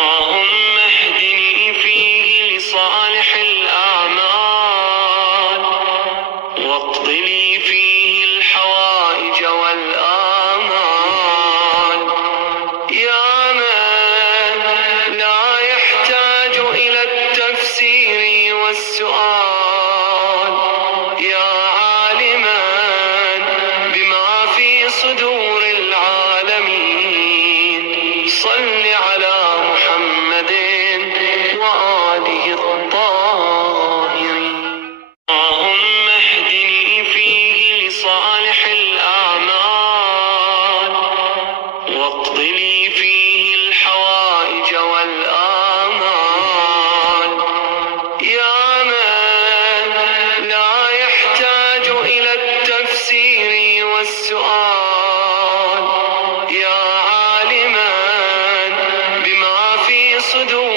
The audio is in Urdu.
اللهم اهدني فيه لصالح الأعمال واقض لي فيه الحوائج والآمال يا من لا يحتاج إلى التفسير والسؤال يا عالما بما في صدور العالمين صل على محمد وآله الطاهرين اللهم اهدني فيه لصالح الأعمال واقض لي فيه الحوائج والآمال يا من لا يحتاج إلى التفسير والسؤال يا عالما بما في صدور